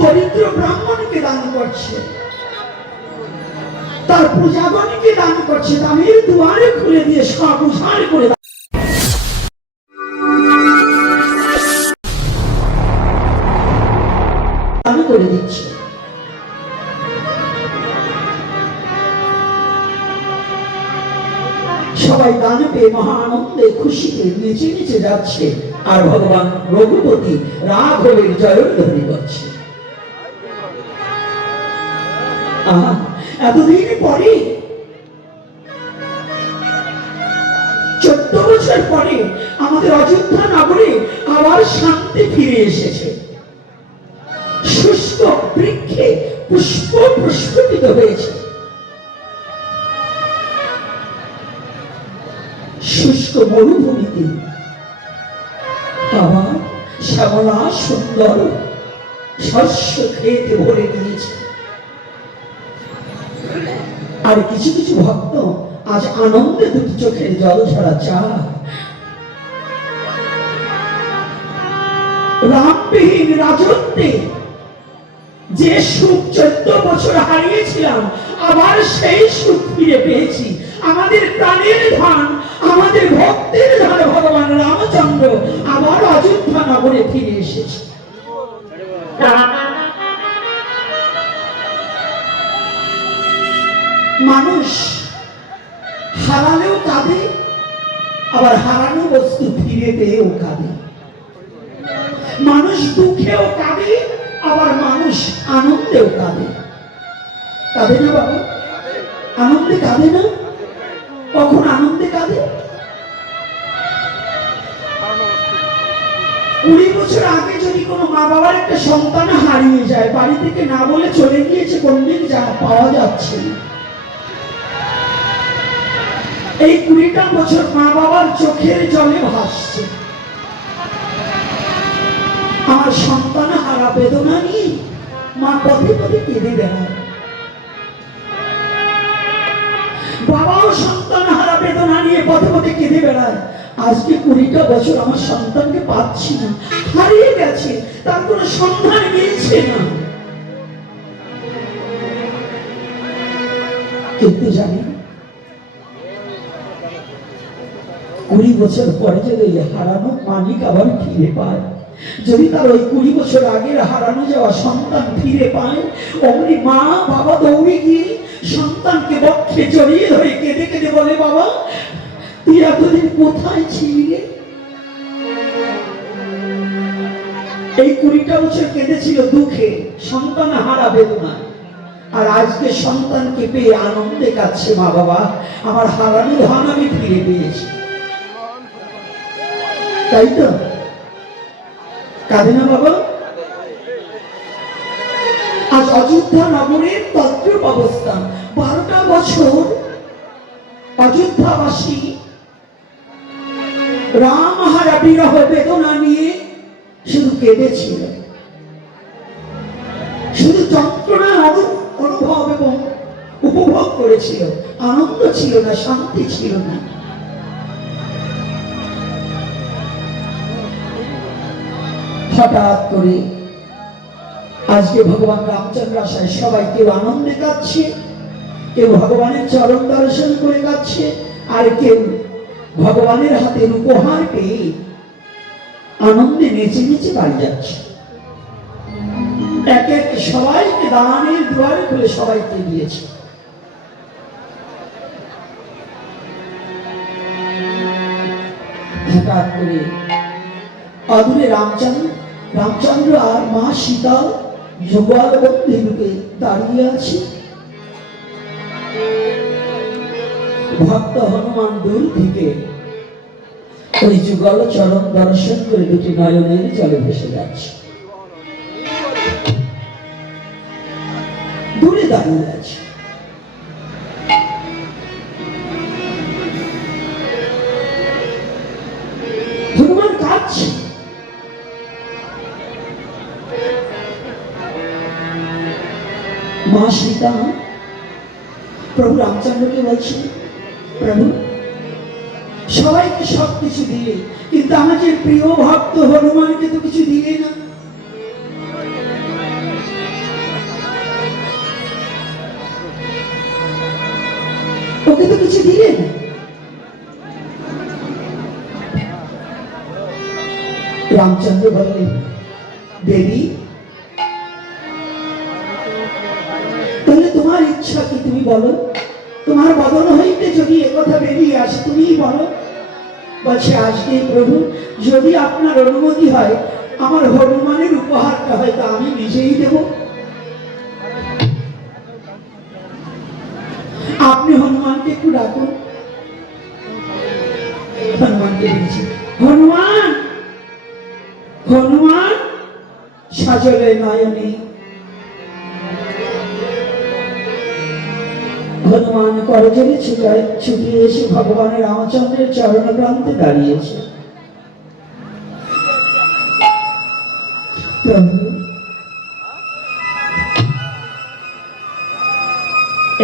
দরিদ্র ব্রাহ্মণকে দান করছে, তার প্রজাগণকে দান করছে, দামের দুয়ারে খুলে দিয়ে সব উজাড় করে দান করে দিচ্ছে। সবাই দান পেয়ে মহা আনন্দে খুশিতে নেচে নেচে যাচ্ছে, আর ভগবান রঘুপতি রাঘবের জয়ধ্বনি করছে। এতদিন পরে 14 বছর পরে আমাদের অযোধ্যা নগরে আবার শান্তি ফিরে এসেছে। শুষ্ক বৃক্ষে পুষ্প প্রস্ফুটিত হয়েছে, শুষ্ক মরুভূমিতে আবার শ্যামলা সুন্দর শস্য খেতে ভরে দিয়েছে। আর কিছু কিছু ভক্ত আজ আনন্দে দুটি চোখের জল ছাড়া চায়। রামবিহীন রাজত্বে যে সুখ 14 বছর হারিয়েছিলাম, আবার সেই সুখ ফিরে পেয়েছি। আমাদের প্রাণের ধন, আমাদের ভক্তের ধন ভগবান রামচন্দ্র আবার অযোধ্যা নগরে ফিরে এসেছে। মানুষ হারালেও কাঁদে, আবার হারানো বস্তু ফিরে পেয়েও কাঁদে। মানুষ দুঃখেও কাঁদে, আবার মানুষ আনন্দেও কাঁদে। কাঁদে না বাবা? আনন্দে কাঁদে না? কখন আনন্দে কাঁদে? 20 বছর আগে যদি কোনো মা বাবার একটা সন্তান হারিয়ে যায়, বাড়ি থেকে না বলে চলে গিয়েছে, কোনদিন পাওয়া যাচ্ছে না, এই 20টা বছর মা বাবার চোখের জলে ভাসছে। আমার সন্তান হারা বেদনা নিয়ে মা পথে পথে কেঁদে বেড়ায়, বাবাও সন্তান হারা বেদনা নিয়ে পথে পথে কেঁদে বেড়ায়। আজকে 20টা বছর আমার সন্তানকে পাচ্ছি না, হারিয়ে গেছে, তার কোনো সন্ধান মিলছে না। কিন্তু জানি 20 বছর পরে যদি হারানো মালিক আবার ফিরে পায়, যদি তার ওই 20 বছর আগের হারানো যাওয়া সন্তান ফিরে পায়, অমনি মা বাবা দৌড়ে গিয়ে সন্তানকে বক্ষে জড়িয়ে ধরে কেঁদে কেঁদে বলে, বাবা তুই এতদিন কোথায় ছিলি? এই 20টা বছর কেঁদেছিল দুঃখে, সন্তান হারা বেদনায়, আর আজকে সন্তানকে পেয়ে আনন্দে কাঁদছে। মা বাবা, আমার হারানো ধন আমি ফিরে পেয়েছি। তাই তো কাঁদে না বাবা? আজ অযোধ্যা নগরের তদ্রূপ অবস্থা। 12টা বছর অযোধ্যাবাসী রাম হারা বিরহ বেদনা নিয়ে শুধু কেঁদেছিল, শুধু যন্ত্রণা অনুভব এবং উপভোগ করেছিল, আনন্দ ছিল না, শান্তি ছিল না। হঠাৎ করে আজকে ভগবান রামচন্দ্র আসায় সবাই কেউ আনন্দে কাঁদছে, কেউ ভগবানের চরণ দর্শন করে কাঁদছে, আর কেউ ভগবানের হাতের উপহার পেয়ে আনন্দে নেচে নেচে বাড়ি যাচ্ছে। একে একে সবাইকে দানের দুয়ারে খুলে সবাইকে দিয়েছে। হঠাৎ করে অদূরে রামচন্দ্র আর মা সীতা যুগল বন্দী রূপে দাঁড়িয়ে আছে। ভক্ত হনুমান দূর থেকে ওই যুগল চরণ দর্শন করে দুটি নয়নের জলে ভেসে যাচ্ছে। দূরে দাঁড়িয়ে আছে। হনুমান কাঁদছে। মা সীতা প্রভু রামচন্দ্রকে বলছে, প্রভু সবাইকে সবকিছু দিলে, কিন্তু আমাদের প্রিয় ভক্ত হনুমানকে তো কিছু দিলে না। দিলেন। রামচন্দ্র বললেন, দেবী তাহলে তোমার ইচ্ছা কি, তুমি বলো, তোমার বদন হইতে যদি একথা বেরিয়ে আসে তুমিই বলো। বলছে, আজকে প্রভু যদি আপনার অনুমতি হয় আমার হনুমানের উপহারটা হয়তো আমি নিজেই দেব। আপনি হনুমানকে একটু ডাকুন। হনুমানকে বলছি, হনুমান হনুমান সজলে নয়নে। হনুমান করজলে ছুটিয়ে এসে ভগবানের রামচন্দ্রের চরণ প্রান্তে দাঁড়িয়েছে। প্রভু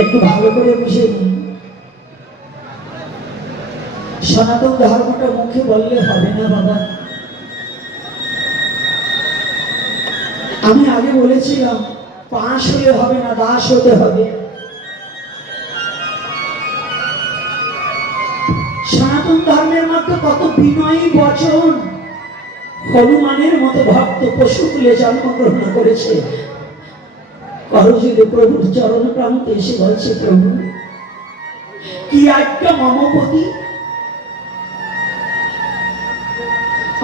একটু ভালো করে বুঝে নিন, সনাতন ধর্মটা মুখে বললে হবে না বাবা। আমি আগে বলেছিলাম পাশ হলে হবে না, দাস হতে হবে। সনাতন ধর্মের মধ্যে কত বিনয়ী বচন। হনুমানের মতো ভক্ত পশু কুলে জন্মগ্রহণ করেছে, করজলে প্রভুর চরণ প্রান্তে এসে বলছে, প্রভু কি আজ্ঞা মম প্রতি,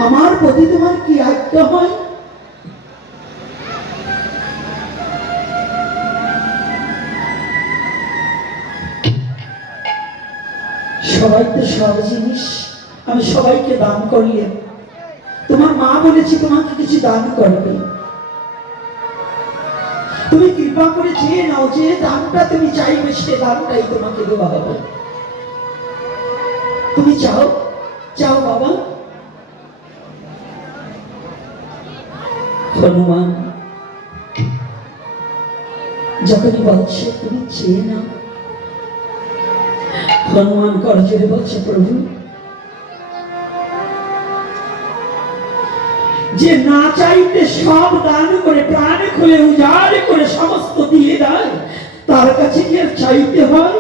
আমার প্রতি তোমার কি আজ্ঞা হয়। সবাই তো সব জিনিস আমি সবাইকে দান করলে, তোমার মা বলেছি তোমাকে কিছু দান করবে, তুমি কৃপা করে চেয়ে নাও, যে দানটা তুমি চাইবে সে দানটাই তোমাকে দেওয়া হবে। তুমি চাও, চাও বাবা। হনুমান যখনই বলছে তুমি চেয়ে নাও, হনুমান করজোড়ে বলছে, প্রভু যে না চাইতে সব দান করে প্রাণ খুলে উজাড় করে সমস্ত দিয়ে দেয়, তার কাছে কি আর চাইতে হয়?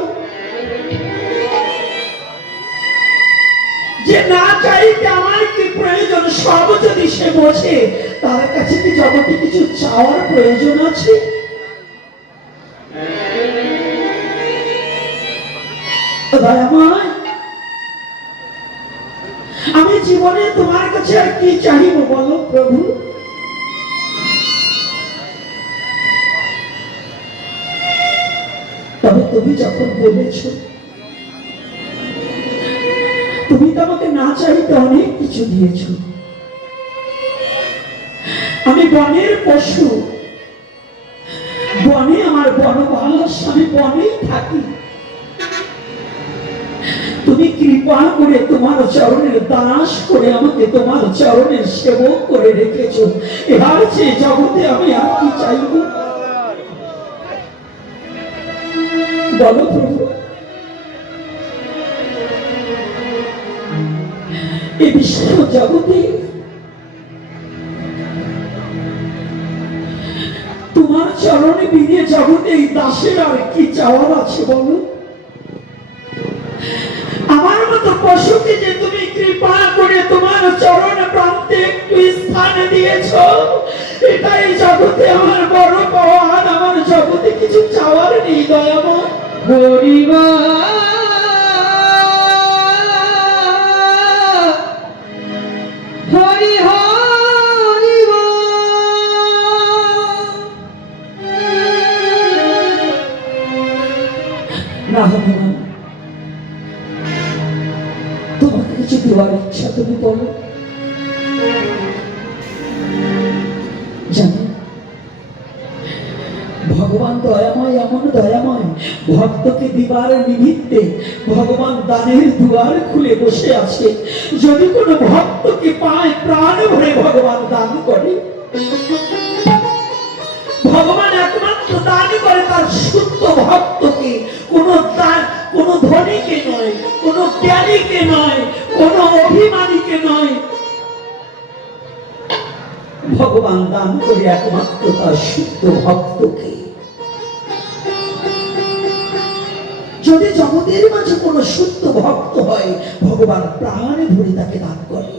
যে না চাইতে আমার কি প্রয়োজন সব যদি সে বোঝে, তার কাছে কি জগতে কিছু চাওয়ার প্রয়োজন আছে? দয়াময়, আমি জীবনে তোমার কাছে আর কি চাইব বলো প্রভু? তবে তুমি যখন বলেছ, তুমি তো আমাকে না চাইতে অনেক কিছু দিয়েছ। আমি বনের পশু, বনে আমার বনবাস, আমি বনেই থাকি। তুমি কৃপা করে তোমার চরণের দাস করে আমাকে তোমার চরণের সেবক করে রেখেছ। এবার যে জগতে আমি আর কি চাইব বলো প্রভু? এই বিশ্ব জগতে তোমার চরণে বিনে জগতে এই দাসের আর কি চাওয়ার আছে বলো? আমার মতো পশুকে যে তুমি কৃপা করে তোমার চরণ প্রান্তে একটু স্থান দিয়েছ, এটাই জগতে আমার বড় পাওয়া। আমার জগতে কিছু চাওয়ার নেই দয়াময়। হরিবা হরি হরি না হনুমান, তোমাকে কিছু দেওয়ার ইচ্ছা তুমি বলো। জানো ভগবান দয়াময়, এমন দয়াময়, ভক্তকে দিবার নিমিত্তে ভগবান দানের দুয়ার খুলে বসে আছে। যদি কোনো ভক্তকে পায় প্রাণ ভরে ভগবান দান করে। ভগবান একমাত্র দান করে তার শুদ্ধ ভক্তকে, কোন ধনীকে নয়, কোন জ্ঞানীকে নয়, কোন অভিমানীকে নয়। ভগবান দান করে একমাত্র তার শুদ্ধ ভক্তকে। যদি জগতের মাঝে কোনো শুদ্ধ ভক্ত হয়, ভগবান প্রাণে ভরে তাকে দান করে।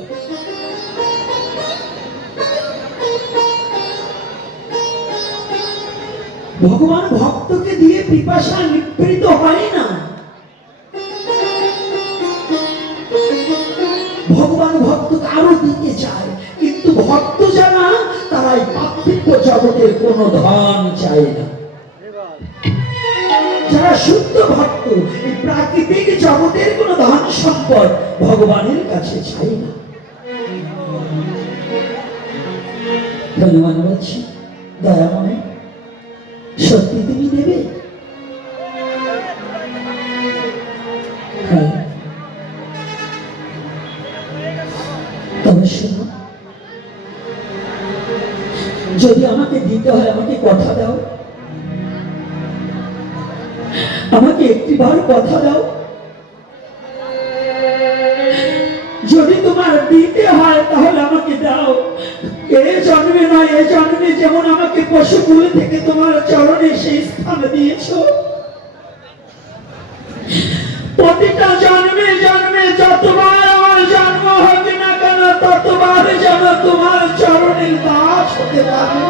ভগবান ভক্তকে দিয়ে পিপাসা নিবৃত হয় না। ভগবান ভক্তকে আরো দিতে চায়, কিন্তু ভক্ত যারা তারাই পার্থিব জগতের কোনো ধন চায় না। যারা শুদ্ধ ভক্ত এই প্রাকৃতিক জগতের কোনো ধন সম্পদ ভগবানের কাছে চায় না। ধন্যবাদ বলছি, দয়াময় সত্যি তুমি দেবে? হ্যাঁ, তবে শোনো, যদি আমাকে দিতে হয় আমাকে কথা দাও, আমাকে একটিবার কথা দাও। যদি তোমার দিতে হয় তাহলে আমাকে দাও। এ জন্মে নয়, এ জন্মে যেমন আমাকে পশুকুল থেকে তোমার চরণে সেই স্থান দিয়েছো, প্রতিটা জন্মে জন্মে যতবার আমার জন্ম হবে না কেন ততবার যেন তোমার চরণের দাস হতে পারে।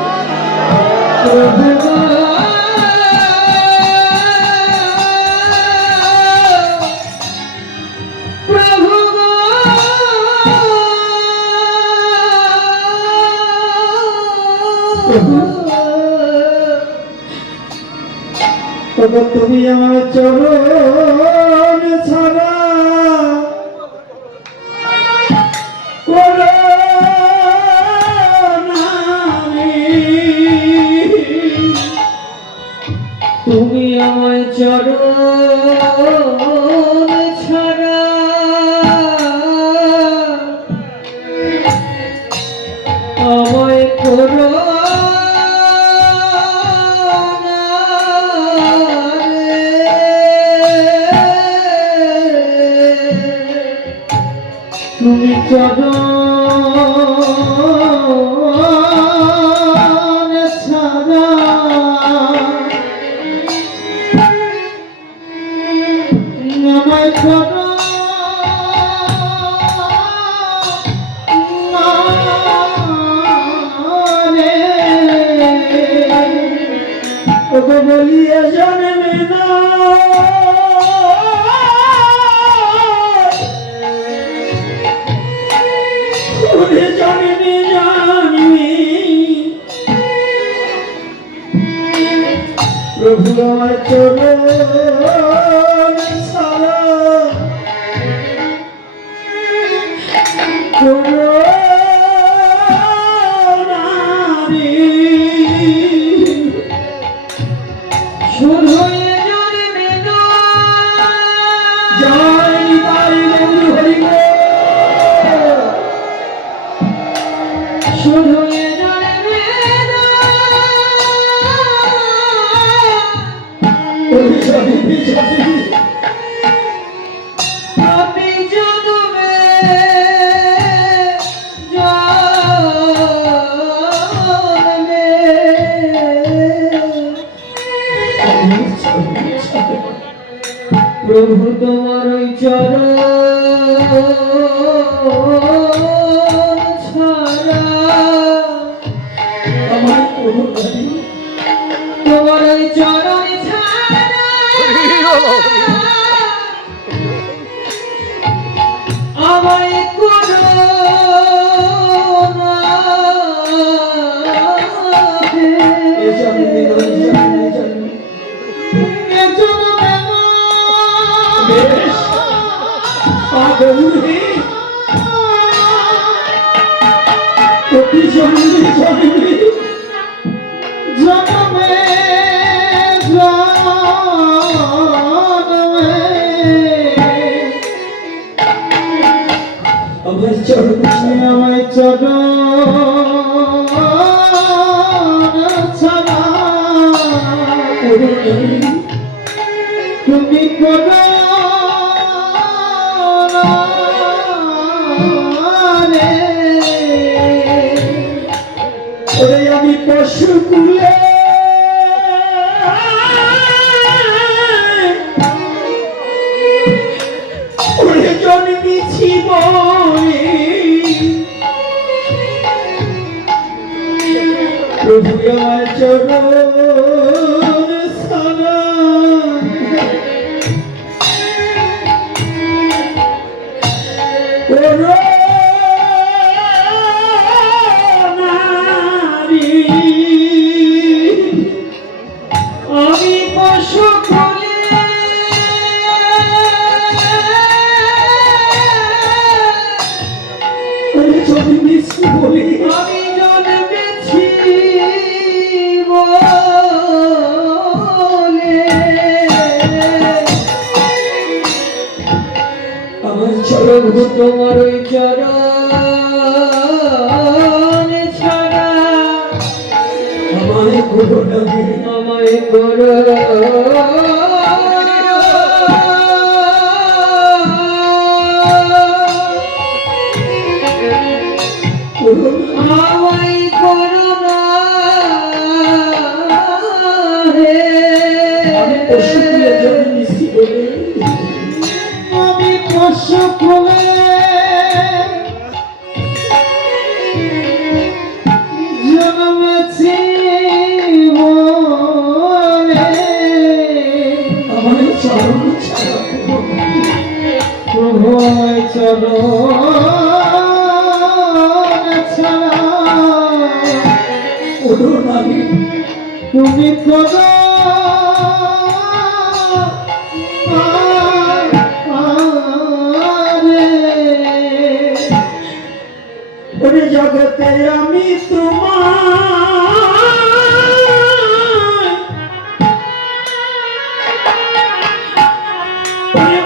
তুমি আমার চরণ ছাড়া করো না, তুমি আমার চরণ ছাড়া আমায় করো তুমি চরণ ছাড়া আমায় করো ওকে বলিয়ে জন্মে না জন্মে জানি প্রভু আমার চরণ ছাড়া করো না রে। শুধু এ জন্মে না জয় নিতাই গৌর হরি গো। শুধু এ জন্মে না ওরে জয় জয় আমি জন্মে প্রভু তোমার ওই চরণ ছাড়া আমার প্রভু হরি তোমার ওই চরণ ছাড়া আমায় করো না এ জন্মে নয়, জন্মে জন্মে এ জন্মে না বেশ গৌরী প্রতি জন্মে জন্মে জন্মে জন্মে আমার চরণ আমায় চরণ ছাড়া তুমি করো না রে। ওরে আমি পশু কুলে প্রভু আমার চরণ ছাড়া করো নারী। আমি পশু বলে যদি মিষ্টি বলি আমি জন্মেছি বলে আমার চরণ প্রভু তোমার ওই চরণ ছাড়া আমায় করো নারী। আমায় করো করো না। আমায় করো না হে আমি পশু কুলে জন্মেছি বলে আমি পশু কুলে জন্মেছি বলে আমার চরণ ছাড়া করো না। প্রভু আমায় চরণ ছাড়া করো নারী। তুমি করো ওরে জগতে আমি তোমায়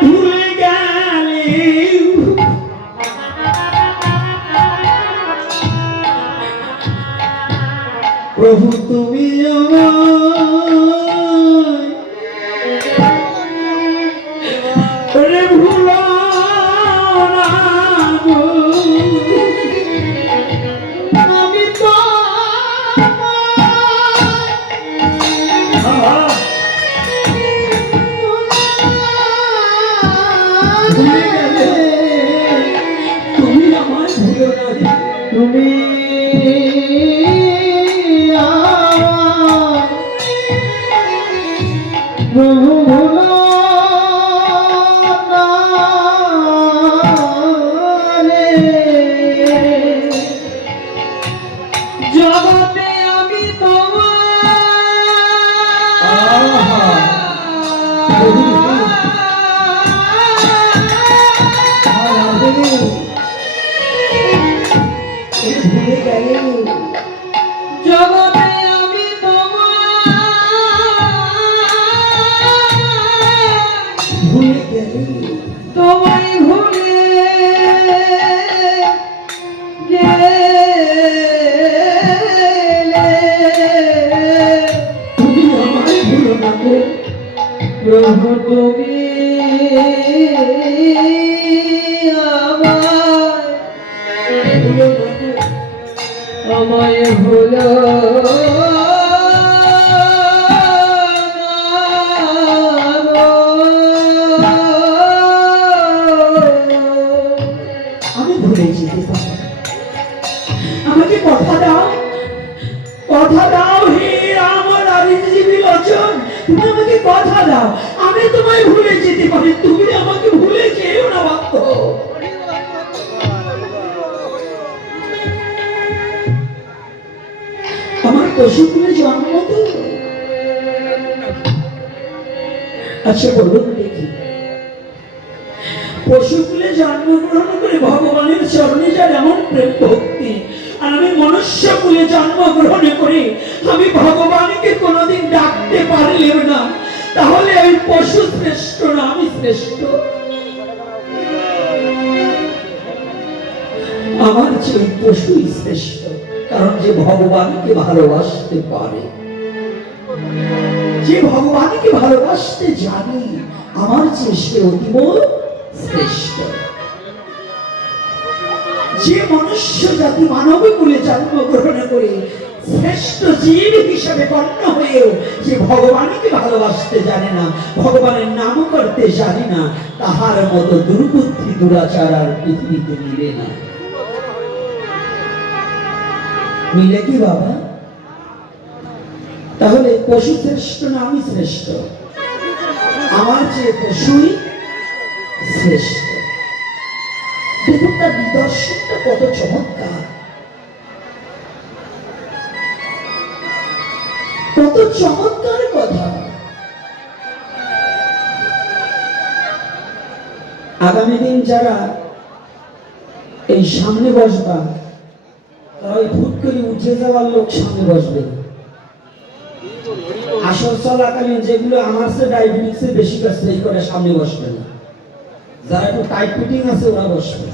ভুলে গেলে প্রভু তুমি আমায় ভুলো না গো। আমি তো ভুলে গেলে তুমি আমায় ভুলো না রে। তুমি প্রভু ভুলো না রে। জগতে আমি ভুলে গেলে জগতে আমি ভুলে গেলে তোমায় ভুলে গেলে তুমি আমায় ভুলো না গো। প্রভু তুমি আমায় ভুলো আমি ভুলে যেতে পারি। আমাকে কথা দাও, কথা দাও হে রাম রাজীবী লোচন, তুমি আমাকে কথা দাও, আমি তোমায় ভুলে যেতে পারি। তুমি আমাকে ভুলে যেও না ভক্ত। আমার পশুকুলে জন্ম তো। আচ্ছা বলুন দেখি, পশুকুলে জন্মগ্রহণ করে ভগবানের চরণে যার এমন প্রেম ভক্তি, আর আমি মনুষ্য কুলে জন্মগ্রহণ করে আমি ভগবানকে কোনোদিন ডাকতে পারলেও না, তাহলে আমি পশু শ্রেষ্ঠ না আমি শ্রেষ্ঠ? আমার চেয়ে পশুই শ্রেষ্ঠ, কারণ যে ভগবানকে ভালোবাসতে পারে, যে ভগবানকে ভালোবাসতে জানে, আমার চেয়ে সে অতীব শ্রেষ্ঠ। যে মনুষ্য জাতি মানব কুলে জন্মগ্রহণ করে শ্রেষ্ঠ জীব হিসাবে গণ্য হয়েও যে ভগবানকে ভালোবাসতে জানে না, ভগবানের নাম করতে জানে না, তাহার মতো দুর্বুদ্ধি দুরাচার আর পৃথিবীতে মিলে না। মিলে কি বাবা? তাহলে পশু শ্রেষ্ঠ না আমি শ্রেষ্ঠ? আমার চেয়ে পশুই শ্রেষ্ঠ। দেখুন তার নিদর্শনটা কত চমৎকার, কত চমৎকার কথা। আগামী দিন যারা এই সামনে বসবা, তারা ওই ভুট করে উঠে যাওয়ার লোক সামনে বসবে। আসর চলাকালীন যেগুলো আমার সে ডায়াবেটিক্সে বেশি কাজ এই করে সামনে বসবে না। যারা একটু টাইট ফিটিং আছে ওরা বসবে,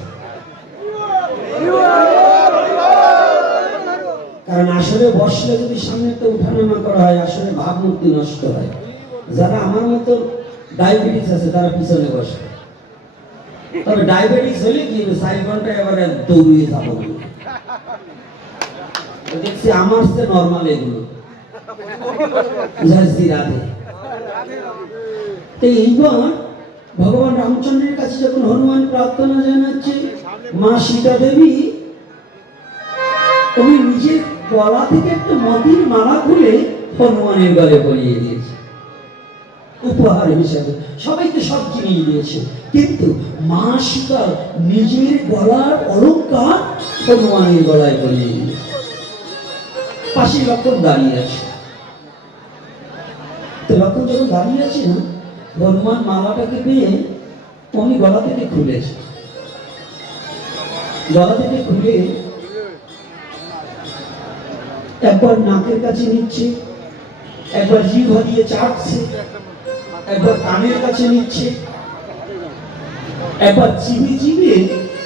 কারণ আসলে বসলে যদি সামনে তো উঠানামা করা হয় আসলে ভাবমূর্তি নষ্ট হয়। যারা আমার মতো ডায়াবেটিক্স আছে তারা পিছনে বসবে। তবে ডায়াবেটিস হলে কি 4 ঘন্টা এবারে দৌড়িয়ে যাবো, দেখছি আমার সে নর্মাল এগুলো রাধে। এইবার ভগবান রামচন্দ্রের কাছে যখন হনুমান প্রার্থনা জানাচ্ছে, মা সীতা দেবী উনি নিজের গলা থেকে একটা মতির মালা খুলে হনুমানের গলে পরিয়ে দিয়েছে উপহার হিসাবে। সবাইকে সব জিনিস দিয়েছে, কিন্তু মা সীতা নিজের গলার অলংকার হনুমানের গলায় পরিয়ে দিয়েছে। পাশে লক্ষণ দাঁড়িয়ে আছে, তো লক্ষণ যখন দাঁড়িয়ে আছে না, হনুমান মালাটাকে পেয়ে উনি গলা থেকে খুলেছে। গলা থেকে খুলে একবার নাকের কাছে নিচ্ছে, একবার জিহ্বা দিয়ে চাটছে, একবার কানের কাছে নিচ্ছে, একবার চিবিয়ে চিবিয়ে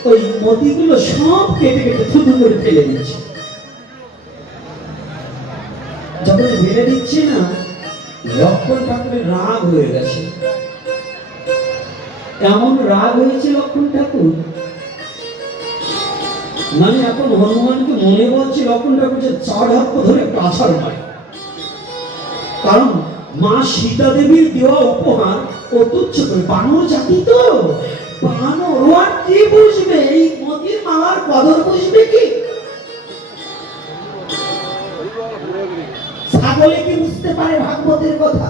ওই মতিগুলো সব কেটে কেটে থুতু করে ফেলে দিচ্ছে। যখন ফেলে দিচ্ছে না, লক্ষ্মণ ঠাকুরের রাগ হয়ে গেছে। এমন রাগ হয়েছে লক্ষ্মণ ঠাকুর, মানে এখন হনুমানকে মনে বলছে লক্ষ্মণ ঠাকুর যে 4 হাত ধরে কাছাড় মারে। কারণ মা সীতা দেবীর দেওয়া উপহার ও তুচ্ছ করে, বানর জাতি তো, বানর আর কি বুঝবে, এই মতির মালার কদর বুঝবে কি? ছাগলে কি বুঝতে পারে ভাগবতের কথা?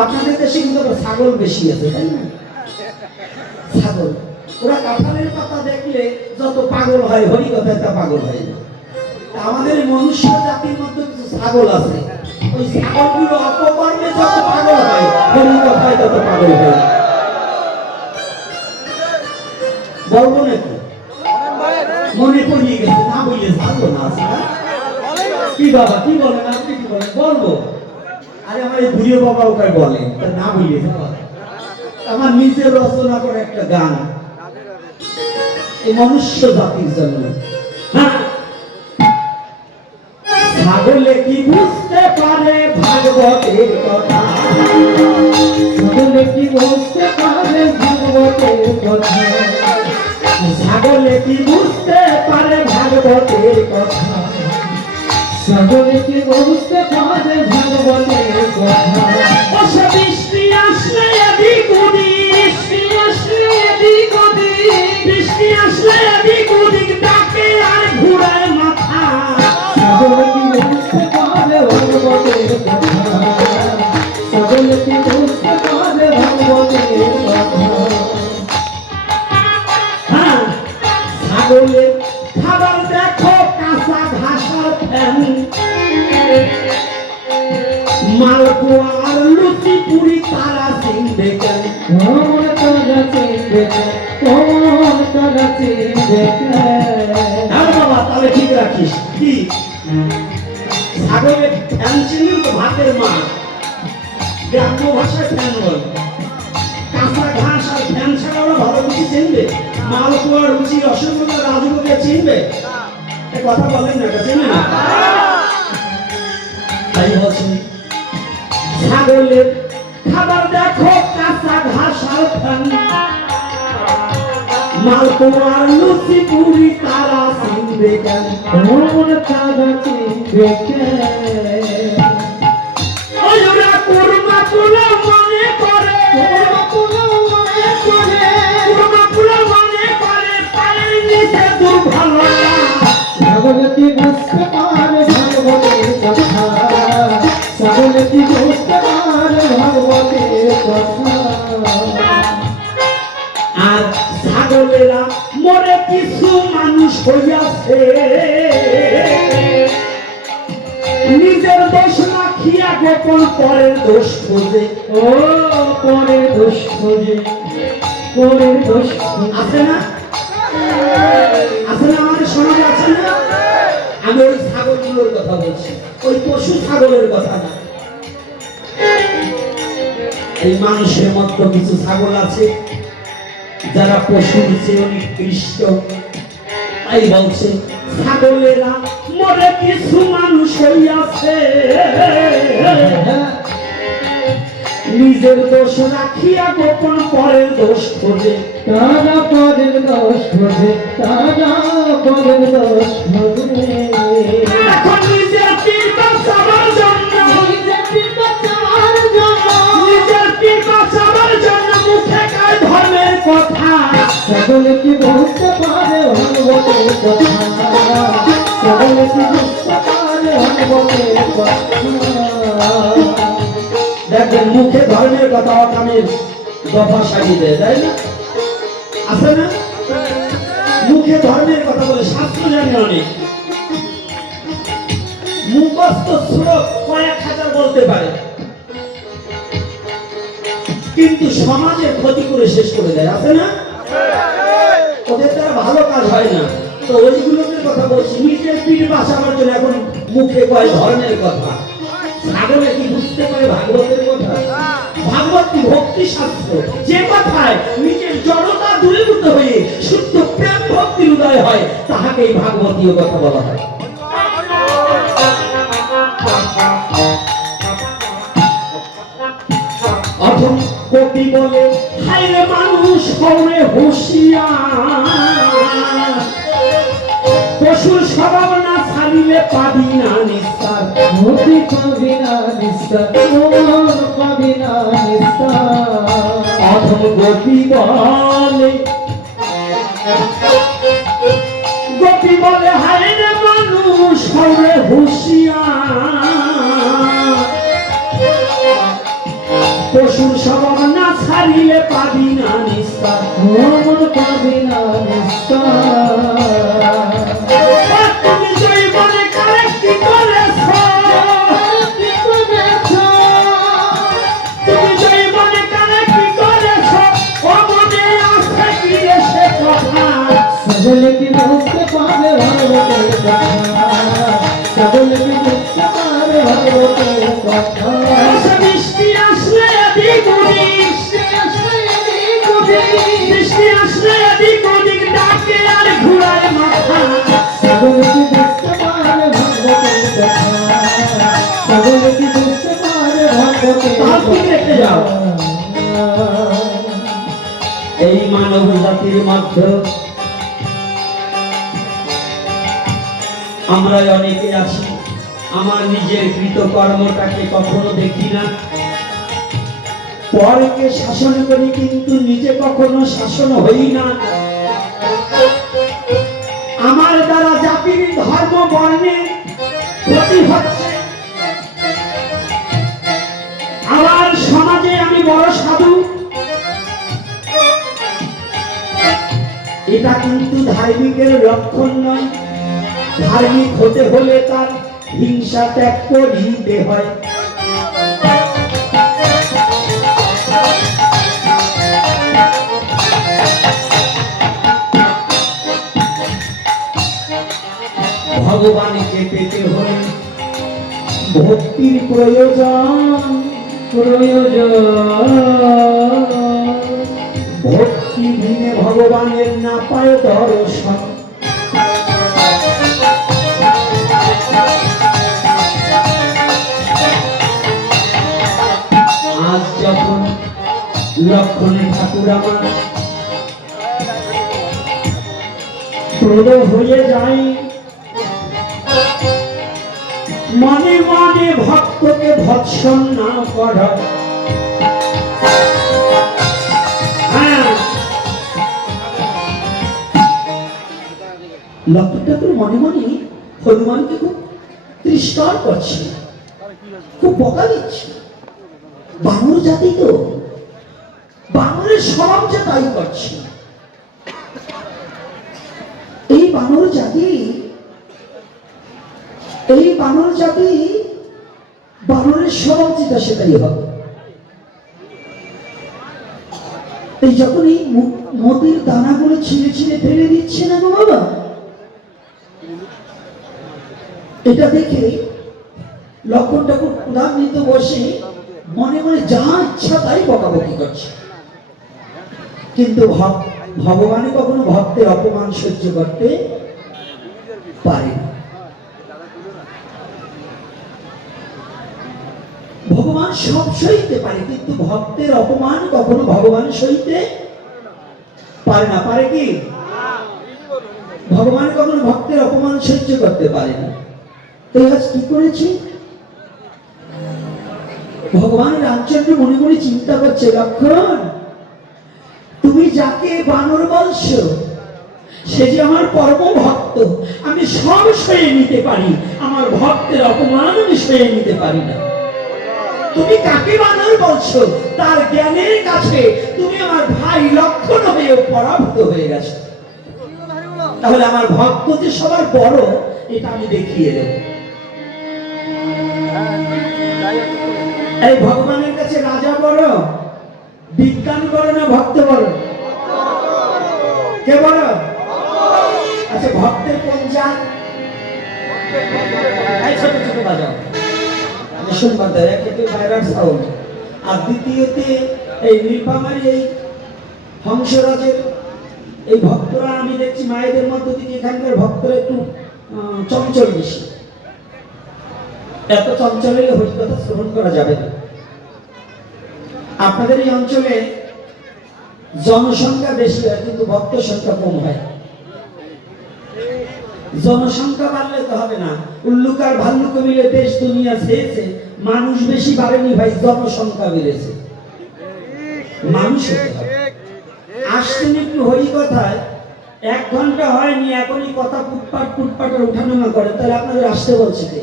আপনাদের দেশে কিন্তু ছাগল বেশি আছে, তাই না? ছাগল, ওরা কাঁঠালের পাতা দেখলে যত পাগল হয়, হরি কথায় তা পাগল হয় না। আমাদের মনুষ্য জাতির মধ্যে কিছু ছাগল আছে, ওই ছাগলগুলো অপকর্মে যত পাগল হয়, হরি কথায় তত পাগল হয়। বলবো নাকি? মনে পড়িয়ে গেছে, না বললে ছাগল না আছে। কি বাবা কি বলেন আপনি, কি বলেন? বলবো। আরে আমার এই বুড়িও বাবা ওকে বলেন, না বললে আমার নিজের রচনা করে একটা গান এই মনুষ্য জাতির জন্য। ছাগলে কি বুঝতে পারে ভাগবতের কথা, ছাগলে কি বুঝতে পারে ভাগবতের কথা, ছাগলে কি বুঝতে পারে ভাগবতের কথা, ছাগলে কি বুঝতে পারে ভাগবতের কথা। ওসব বৃষ্টি আসলে এদিক ওদিক, বৃষ্টি আসলে এদিক ওদিক, বৃষ্টি আসলে এদিক ওদিক ডাকে আর ঘুরায় মাথা। ছাগলে কি বুঝতে পারে ভাগবতের কথা, ছাগলে কি বুঝতে পারে ভাগবতের কথা। হ্যাঁ, ছাগলে খাবার দেখো কাঁচা ঘাসের ফ্যান, মালপোয়া আর লুচি পুরি তারা চিনবে কেন, তারা চিনবে কেন, তারা চিনবে কেন। হ্যাঁ বাবা, তাহলে ঠিক রাখিস। কি ছাগলের ফ্যান চিনি তো ভাতের মা, গ্রাম্য ভাষায় ফ্যান বল। কাঁচা ঘাস আর ফ্যান ছাড়া ওরা ভালো লুচি চিনবে? মালপোয়া লুচি রসগোল্লা রাজভোগে চিনবে? কথা বলেন না, চেনে না? তাই বলছি ছাগলের খাবার দেখো কাঁচা ঘাস আর ফ্যান, মালপোয়া লুচি পুরি তারা চিনবে কেন, তারা চিনবে কেন। ওরা কুরমা পুরো মনে করে, কুরমা পুরো মনে করে, কুরমা পুরো মনে করে, পায়ের নিচে দুর্ভালো। ভাগবতী বুঝতে পারে ভাগবতের কথা, হইয়াছে, নিজের দোষ না খিয়া গোপন পরের দোষ খোঁজে। ও পরের দোষ খোঁজে, পরের দোষ খোঁজে। আছে না? আছে না? আমাদের সমাজে আছে না? আমি ওই ছাগলগুলোর কথা বলছি, ওই পশু ছাগলের কথা না। এই মানুষের মতো কিছু ছাগল আছে যারা পশুর চেয়ে নিকৃষ্ট। তাই বলছে ছাগলেরা মরে কিছু মানুষ হইয়াছে, নিজের দোষ রাখিয়া গোপন পরের দোষ খোঁজে। তারা পরের দোষ খোঁজে, তারা পরের দোষ খোঁজে। এখন নিজের পীর বাঁচাবার জন্য, নিজের পীর বাঁচাবার জন্য, নিজের পীর বাঁচাবার জন্য মুখে গায় ধর্মের কথা। সকলে কি বুঝতে পারে ভাগবতের কথা, সকলে কি বুঝতে পারে ভাগবতের কথা। দেখবেন মুখে ধর্মের কথা অকামের দফা সাজিয়ে দেয়, তাই না? আছে না? মুখে ধর্মের কথা বলে, শাস্ত্র জানে অনেক, মুখস্থ শ্লোক কয়েক হাজার বলতে পারে, কিন্তু সমাজের ক্ষতি করে শেষ করে দেয়। আছে না? ওদের দ্বারা ভালো কাজ হয় না। তো ওইগুলোকে কথা বলছি, নিজের পীর বাঁচাবার জন্য এখন মুখে কয় ধর্মের কথা। ছাগলে কি বুঝতে পারে ভাগবতের কথা? ভাগবত কি ভক্তি শাস্ত্র, যে কথায় নিজের জড়তা দূরীভূত হয়ে শুদ্ধ প্রেম ভক্তির উদয় হয় তাহাকেই ভাগবতীয় কথা বলা হয়। অথম কবি বলে হায় মানুষ হরে হুঁশিয়ার, পশুর স্বভাব না ছাড়িলে পাবি না নিস্তার। মুক্তি পাবি না নিস্তার, মোর পাবি না নিস্তার। অথম গোপী বলে, গোপী বলে হায় রে মানুষ হরে হুঁশিয়ার, পশুর স্বভাব না ছাড়িলে পাবি না নিস্তার। মোর পাবি না নিস্তার। তুমি জৈবনে কারে কি করেছ, কি করেছ, তুমি জৈবনে কারে কি করেছ, ও মনে আছে কি রে সে কথা। সকলে কি বুঝতে পারে ভাগবতের কথা, সকলে কি বুঝতে পারে ভাগবতের কথা। আচ্ছা, বৃষ্টি আসলে এদিক ওদিক, বৃষ্টি আসলে এদিক ওদিক ডাকে আর ঘুরায় মাথা। সকলে কি বুঝতে পারে ভাগবতের কথা, সকলে কি বুঝতে পারে ভাগবতের তার দিকে রেখে যাও। কথা। এই মানব জাতির মধ্যে আমরা অনেকে আছি, আমার নিজের কৃতকর্মটাকে কখনো দেখি না, পরকে শাসন করি কিন্তু নিজে কখনো শাসন হই না। আমার দ্বারা জাতির ধর্ম বর্ণের ক্ষতি হচ্ছে, আবার সমাজে আমি বড় সাধু, এটা কিন্তু ধার্মিকের লক্ষণ নয়। ধার্মিক হতে হলে তার হিংসা ত্যাগ করিতে হয়। ভগবানকে পেতে হলে ভক্তির প্রয়োজন, ভক্তি বিনে ভগবানের না পায় দর্শন। আজ যখন লক্ষণে ঠাকুর আমার প্রদ হয়ে যায়, মনে মনে ভক্তকে ভৎসন না করা। লক্ষণ ঠাকুর মনে মনে হনুমানকে খুব তিরস্কার করছে, খুব বকা দিচ্ছে। বানর জাতি তো, বানরের স্বভাব যে তাই করছে। এই বানর জাতি বানরের স্বভাব যেটা সেটাই হবে। এই যখন এই মতির দানাগুলো ছিঁড়ে ছিঁড়ে ফেলে দিচ্ছে না গো বাবা, এটা দেখে লক্ষণ ঠাকুর ক্ষুধান্বিত বসে মনে মনে যা ইচ্ছা তাই বকাবকি করছে। কিন্তু ভগবান কখনো ভক্তের অপমান সহ্য করতে পারে না। ভগবান সব সইতে পারে, কিন্তু ভক্তের অপমান কখনো ভগবান সইতে পারে না। পারে কি? ভগবান কখনো ভক্তের অপমান সহ্য করতে পারে না। তো আজ কি করেছি? ভগবান রামচন্দ্র মনে মনে চিন্তা করছে, লক্ষণ তুমি যাকে বানর বলছো সে যে আমার পরম ভক্ত, আমি সব সয়ে নিতে পারি, আমার ভক্তের অপমান আমি সয়ে নিতে পারি না। তুমি কাকে বানর বলছো? তার জ্ঞানের কাছে তুমি আমার ভাই লক্ষণ হয়ে পরাভূত হয়ে গেছো। তাহলে আমার ভক্ত যে সবার বড় এটা আমি দেখিয়ে দেব। এই ভগবানের কাছে রাজা বড়, বিজ্ঞান বড় না ভক্ত বড়? কে বড়? আচ্ছা, ভক্তের কোন জাত? ছোট ছোট বাজাও শুনবার দেয়, একে ভাইরাস সাউন্ড। আর দ্বিতীয়তে এই নীলফামারী এই হংসরাজের এই ভক্তরা আমি দেখছি মায়েদের মধ্য থেকে এখানকার ভক্তরা একটু চঞ্চল বেশি। এত চঞ্চল হলে হরিকথা শ্রবণ করা যাবে না। আপনাদের এই অঞ্চলে জনসংখ্যা বেশি হয় কিন্তু ভক্ত সংখ্যা কম হয়। জনসংখ্যা বাড়লে তো হবে না, উল্লুক আর ভাল্লুক মিলে দেশ দুনিয়া ছেয়েছে, মানুষ বেশি বাড়েনি ভাই, জনসংখ্যা বেড়েছে। মানুষ আসছেন একটু হরিকথায়, 1 ঘন্টা হয়নি এখনই কথা ফুটপাট ফুটপাট উঠানামা করে, তাহলে আপনাদের আসতে বলছে কে?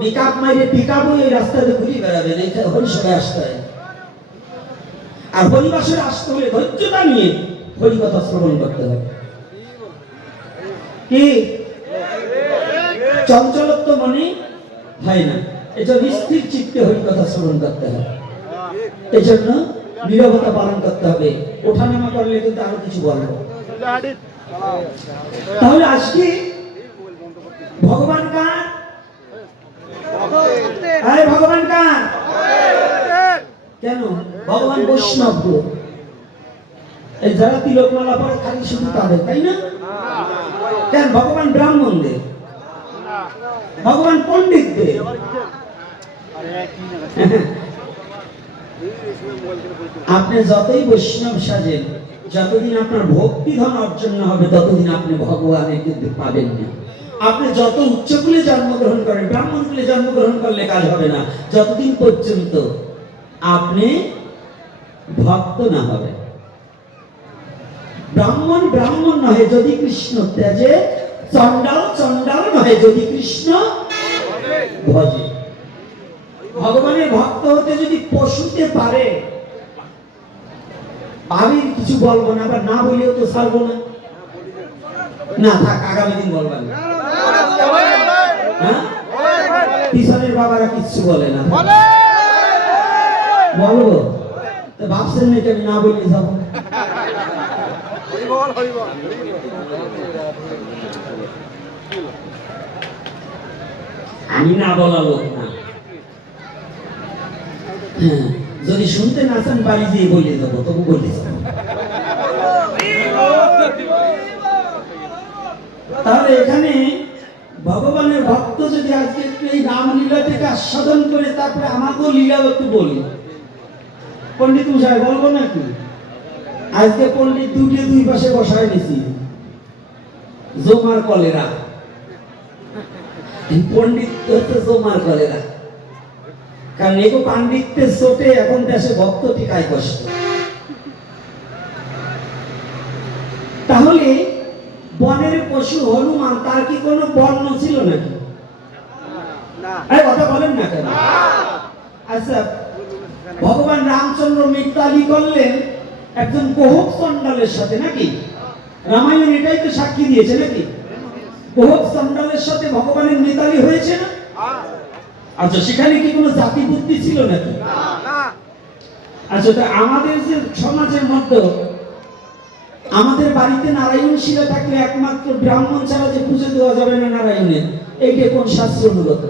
মেকআপ মাইরে পিকআপও এই রাস্তাতে ঘুরে বেড়াবেন, এই হরিসভায় আসতে হয়। আর হরিবাসরে আসতে হলে ধৈর্যতা নিয়ে হরিকথা শ্রবণ করতে হবে। কি চঞ্চলত্ব মনে হয় না, এজন্য স্থির চিত্তে হরিকথা শ্রবণ করতে হবে। এজন্য নীরবতা পালন করতে হবে। ওঠানামা করলে কিন্তু আরো কিছু বলবো। তাহলে আজকে ভগবান কার? ভগবান কার? কেন? ভগবান বৈষ্ণব। এই যারা তিলকমালা পরে খালি শুধু তাদের, তাই না? কেন? ভগবান ব্রাহ্মণদের, ভগবান পণ্ডিতদের। আপনি যতই বৈষ্ণব সাজেন, যতদিন আপনার ভক্তি ধন অর্জন না হবে ততদিন আপনি ভগবানের কিন্তু পাবেন না। আপনি যত উচ্চকুলে জন্মগ্রহণ করেন, ব্রাহ্মণ কুলে জন্মগ্রহণ করলে কাজ হবে না, যতদিন পর্যন্ত আপনি ভক্ত না হবে। ব্রাহ্মণ ব্রাহ্মণ নহে যদি কৃষ্ণ ত্যাজে, চণ্ডাল চণ্ডাল নহে যদি কৃষ্ণ ভজে। ভগবানের ভক্ত হতে যদি পশুতে পারে, আমি কিছু বলবো না, আবার না বলেও তো ছাড়বো না। না থাক, আগামী দিন বলবেন। হ্যাঁ, পিছনের বাবারা কিচ্ছু বলে না, বলবো তো ভাবছেন না আমি না বলে যাবো। আমি না বলা লোক না। হ্যাঁ, যদি শুনতে না চান বাড়ি যেয়ে বলে যাবো, তবু বলে যাবো। তাহলে এখানে ভগবানের ভক্ত যদি আজকে এই রামলীলা থেকে আস্বাদন করে তারপরে আমাকেও লীলাও একটু বলি। পণ্ডিত মশাই বলবো নাকি? আজকে পণ্ডিত দুই পাশে বসায় নিছি, জমার কলেরা। পণ্ডিত হচ্ছে জমার কলেরা, কারণ এগো পাণ্ডিত্যের চোটে এখন দেশে ভক্ত টিকায় কষ্ট। তাহলে বনের পশু হনুমান, তার কি কোনো বর্ণ ছিল নাকি? কথা বলেন না কেন? আচ্ছা, ভগবান রামচন্দ্র মিতালি করলেন একজন কোহক চণ্ডালের সাথে, নাকি? রামায়ণ এটাই তো সাক্ষী দিয়েছে, নাকি? বহুত চন্ডালের সাথে ভগবানের নেতালি হয়েছে না? আচ্ছা, সেখানে কি কোনো জাতি বুদ্ধি ছিল নাকি? আচ্ছা, তো আমাদের যে সমাজের মধ্যে আমাদের বাড়িতে নারায়ণ শিলা থাকলে একমাত্র ব্রাহ্মণ ছাড়া যে পুজো দেওয়া যাবে না নারায়ণের, এইটা কোন শাস্ত্র অনুগত?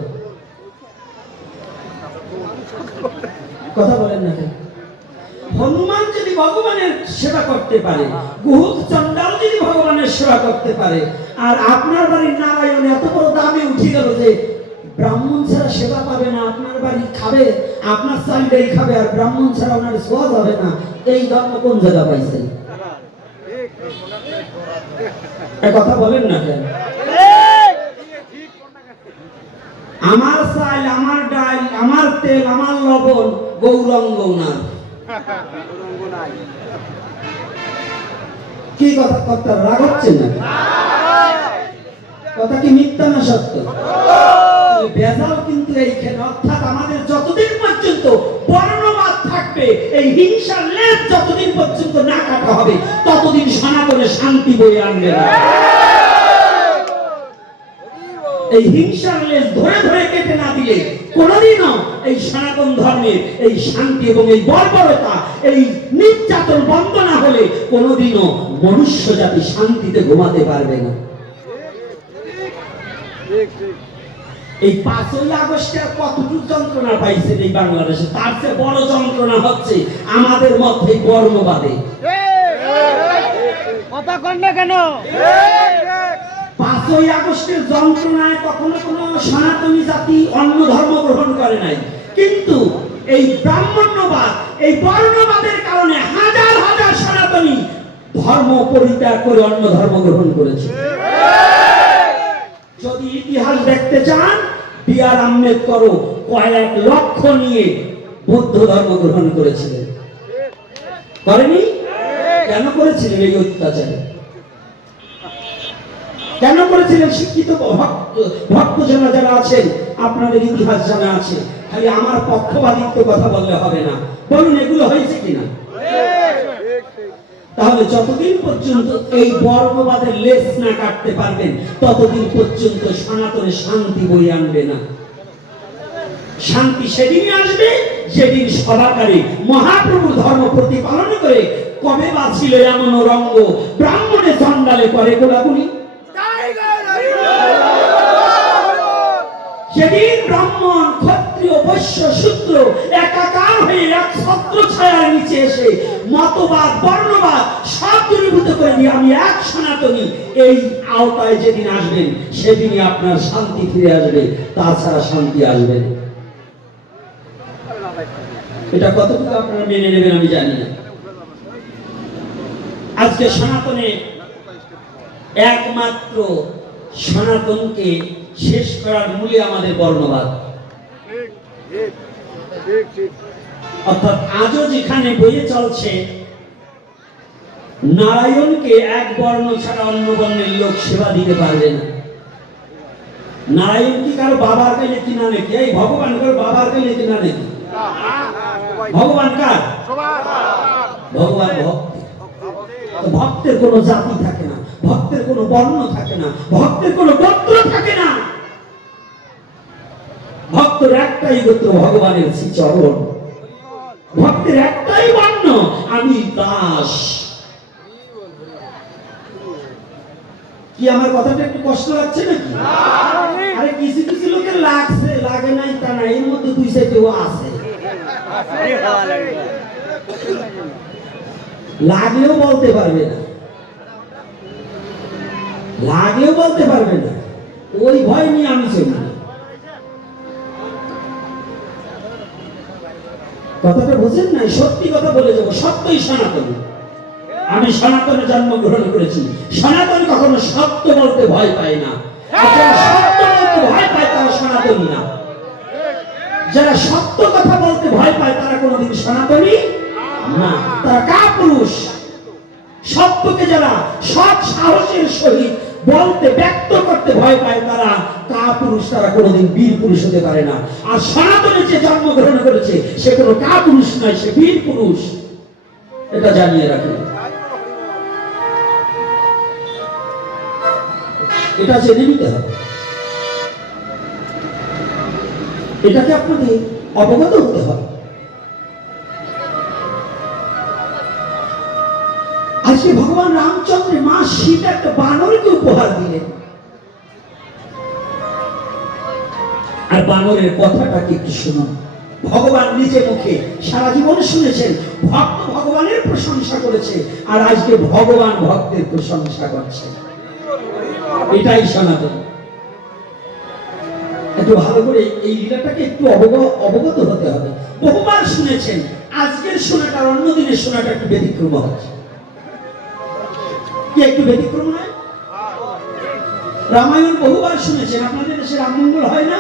কথা বলেন না কেন? হনুমান যদি ভগবানের সেবা করতে পারে, গুহক চন্ডাল যদি ভগবানের সেবা করতে পারে, আর আপনার বাড়ির নারায়ণ এত বড় দামে উঠে গেল যে ব্রাহ্মণ ছাড়া সেবা পাবে না, আপনার বাড়ি খাবে, আপনার চাইলেই খাবে, আর ব্রাহ্মণ ছাড়া ওনার ছোঁয়া যাবে না, এই ধর্ম কোন জায়গা পাইছেন? কথা বলেন না কেন? আমার চাল, আমার ডাল, আমার তেল, আমার লবণ গৌরঙ্গ না। কি কথা কথা রাগ হচ্ছে না? কথা কি মিথ্যা না সত্য? বেজাল কিন্তু এইখানে, অর্থাৎ আমাদের যতদিন পর্যন্ত বর্ণবাদ থাকবে, এই হিংসার লেজ যতদিন পর্যন্ত না কাটা হবে, ততদিন সনাতনে শান্তি বয়ে আনবে না। এই হিংসার লেজ ধরে ধরে কেটে না দিলে কোনদিনও এই সনাতন ধর্মের এই শান্তি এবং এই বর্বরতা, এই নির্যাতন বন্ধ না হলে কোনদিনও মনুষ্য জাতি শান্তিতে ঘুমাতে পারবে না। এই 5ই আগস্টে কতটুকু যন্ত্রণা পাইছে এই বাংলাদেশে, তার চেয়ে বড় যন্ত্রণা হচ্ছে আমাদের মধ্যে বর্ণবাদে। কথা কন না কেন? 5ই আগস্টের যন্ত্রণায় কখনো কোনো সনাতনী জাতি অন্য ধর্ম গ্রহণ করে নাই, কিন্তু এই ব্রাহ্মণ্যবাদ, এই বর্ণবাদের কারণে হাজার হাজার সনাতনী ধর্ম পরিত্যাগ করে অন্য ধর্ম গ্রহণ করেছে। যদি ইতিহাস দেখতে চান, বি.আর. আম্বেদকর কয়েক লক্ষ নিয়ে বৌদ্ধ ধর্ম গ্রহণ করেছিলেন, করেনি? কেন করেছিলেন এই অত্যাচারে? কেন করেছিলেন? শিক্ষিত ভক্তজনা যারা আছেন, আপনাদের ইতিহাস জানা আছে, খালি আমার পক্ষপাতিত্ব কথা বললে হবে না, বলুন এগুলো হয়েছে কিনা? তাহলে যতদিন পর্যন্ত এই বর্ণবাদের লেজ না কাটতে পারবেন, ততদিন পর্যন্ত সনাতনে শান্তি বয়ে আনবে না। শান্তি সেদিনই আসবে যেদিন সদাকারে মহাপ্রভু ধর্ম প্রতিপালন করে। কবে বা ছিল এমন রঙ্গ ব্রাহ্মণে চন্ডালে করে গোলাগুলি? সেদিন ব্রাহ্মণ, ক্ষত্রিয়, বৈশ্য, শূদ্র একাকার হয়ে এক ছত্র ছায়ার নিচে এসে মতবাদ, বর্ণবাদ সব দূরীভূত করে দিয়ে আমি এক সনাতনী, এই আওতায় যেদিন আসবেন সেদিনই আপনার শান্তি ফিরে আসবে, তাছাড়া শান্তি আসবে না। এটা কতটুকু আপনারা মেনে নেবেন আমি জানি না। আজকে সনাতনে একমাত্র সনাতনকে শেষ করার মূলে আমাদের বর্ণবাদ। অর্থাৎ আজও যেখানে বইয়ে চলছে, নারায়ণকে এক বর্ণ ছাড়া অন্য বর্ণের লোক সেবা দিতে পারবে না। নারায়ণ কি কারো বাবার কাছে কিনা নাকি? এই ভগবান কারো বাবার কাছে কিনা নাকি? ভগবান কার? ভগবান ভক্ত। ভক্তের কোনো জাতি থাকে না, ভক্তের কোনো বর্ণ থাকে না, ভক্তের কোনো গোত্র থাকে না। ভক্তের একটাই গোত্র, ভগবানের শ্রীচরণ। ভক্তের একটাই বর্ণ, আমি দাস। কি আমার কথাটা একটু কষ্ট লাগছে নাকি? আরে কিছু কিছু লোকের লাগছে, লাগে নাই তা না, এর মধ্যে দুই সাইডেও আছে। লাগলেও বলতে পারবে না, লাগলেও বলতে পারবে না, ওই ভয় নিয়ে আমি চলি। কথাটা বুঝেন নাই? সত্যি কথা বলে যাবো, সত্যই সনাতন। আমি সনাতনে জন্মগ্রহণ করেছি। সনাতন কখনো সত্য বলতে ভয় পায় না। যারা সত্য বলতে ভয় পায় তারা সনাতনী না। যারা সত্য কথা বলতে ভয় পায় তারা কোনোদিন সনাতনী না, তারা কাপুরুষ। সত্যকে যারা সৎ সাহসের সহিত বলতে, ব্যক্ত করতে ভয় পায় তারা কাপুরুষ, তারা কোনোদিন বীর পুরুষ হতে পারে না। আর সনাতনে যে জন্মগ্রহণ করেছে সে কোনো কাপুরুষ নয়, সে বীর পুরুষ। এটা জানিয়ে রাখি। এটা জেনে নিতে হবে, এটাকে আপনাদের অবগত হতে হবে। আজকে ভগবান রামচন্দ্রের মা সীতা একটা বানরকে উপহার দিলেন, আর বানরের কথাটাকে একটু শুনুন। ভগবান নিজে মুখে সারা জীবন শুনেছেন, ভক্ত ভগবানের প্রশংসা করেছে, আর আজকে ভগবান ভক্তের প্রশংসা করছে। এটাই সনাতন। একটু ভালো করে এই লীলাটাকে একটু অবগত হতে হবে। বহুবার শুনেছেন, আজকের শোনাটা অন্য দিনের শোনাটা একটু ব্যতিক্রম হচ্ছে। কি একটু ব্যতিক্রম নয়? রামায়ণ বহুবার শুনেছেন, আপনাদের দেশে রামমঙ্গল হয় না?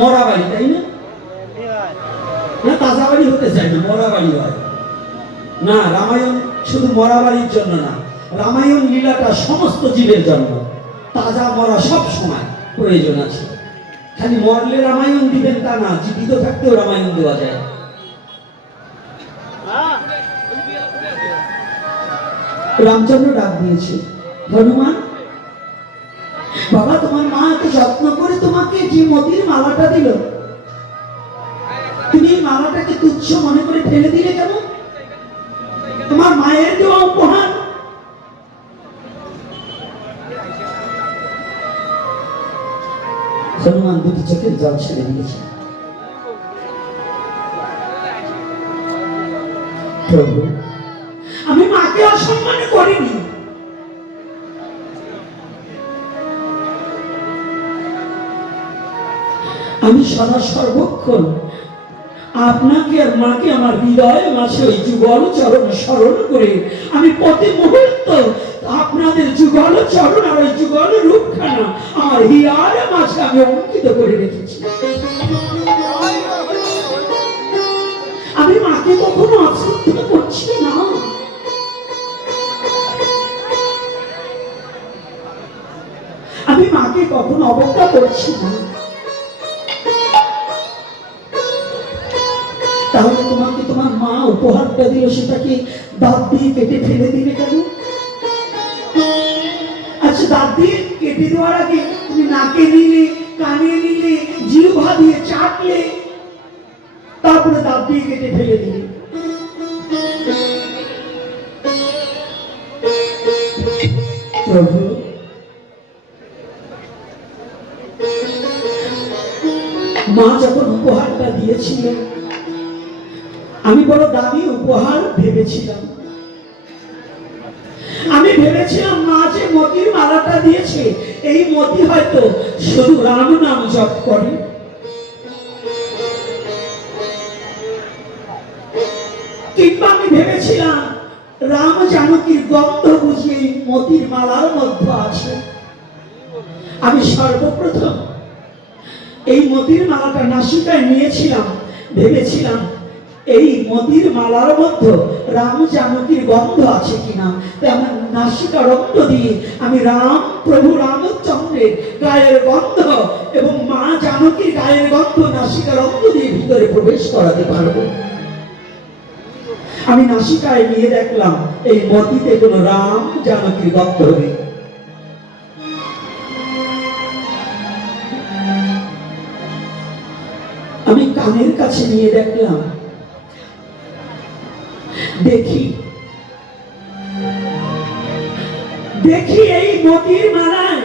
মরা বাড়ি, তাই না? না, তাজা বাড়ি হতে চাই না, মরা বাড়ি হয় না। রামায়ণ শুধু মরা বাড়ির জন্য না, রামায়ণ লীলাটা সমস্ত জীবের জন্য। তাজা মরা সব সময় প্রয়োজন আছে। খালি মরলে রামায়ণ দিবেন তা না, জীবিত থাকতেও রামায়ণ দেওয়া যায়। রামচন্দ্র ডাক দিয়েছে, হনুমান বাবা, তোমার মা এত যত্ন করে তোমাকে যে মতির মালাটা দিল, তুমি এই মালাটাকে তুচ্ছ মনে করে ফেলে দিলে কেন? তোমার মায়ের দেওয়া উপহার। হনুমান দুটি চোখের জল ছেড়ে দিয়েছে। প্রভু, আমি মাকে অসম্মান করিনি, আমি সদা সর্বক্ষণ আপনাকে আর মাকে আমার হৃদয়ে মাঝে ওই যুগল চরণ স্মরণ করে আমি প্রতি মুহূর্ত আপনাদের যুগল চরণ আর ওই যুগল রূপখানা আমার হৃদয়ের মাঝে আমি অঙ্কিত করে রেখেছি। আমি মাকে কখনো অশ্রদ্ধা করছি না। আমি মাকে কখনো অবজ্ঞা করছি না। তাহলে তোমাকে তোমার মা উপহারটা দিল, সেটাকে দাঁত দিয়ে কেটে ফেলে দিলে কেন? আচ্ছা, দাঁত দিয়ে কেটে দেওয়ার আগে তুমি নাকে নিলে, কানে নিলে, জিহ্বা দিয়ে চাটলে, তারপরে দাঁত দিয়ে কেটে ফেলে দিলে। প্রভু, মা যখন উপহারটা দিয়েছিলেন, আমি বড় দামি উপহার ভেবেছিলাম। আমি ভেবেছিলাম মা যে মতির মালাটা দিয়েছে, এই মতি হয়তো শুধু রাম নাম জপ করে। কিংবা আমি ভেবেছিলাম রাম জানকীর গন্ধ বুঝি এই মতির মালার মধ্যে আছে। আমি সর্বপ্রথম এই মতির মালাটা নাসিকায় নিয়েছিলাম, ভেবেছিলাম এই মতির মালার মধ্যে রাম জানকীর গন্ধ আছে কিনা। তাই আমার নাসিকা রক্ত দিয়ে আমি রাম প্রভু রামচন্দ্রের গায়ের গন্ধ এবং মা জানকীর গায়ের গন্ধ নাসিকা রক্ত দিয়ে ভিতরে প্রবেশ করাতে পারবো। আমি নাসিকায় নিয়ে দেখলাম এই মতিতে কোনো রাম জানকীর গন্ধ নেই। আমি কানের কাছে নিয়ে দেখলাম, দেখি এই মতির মালায়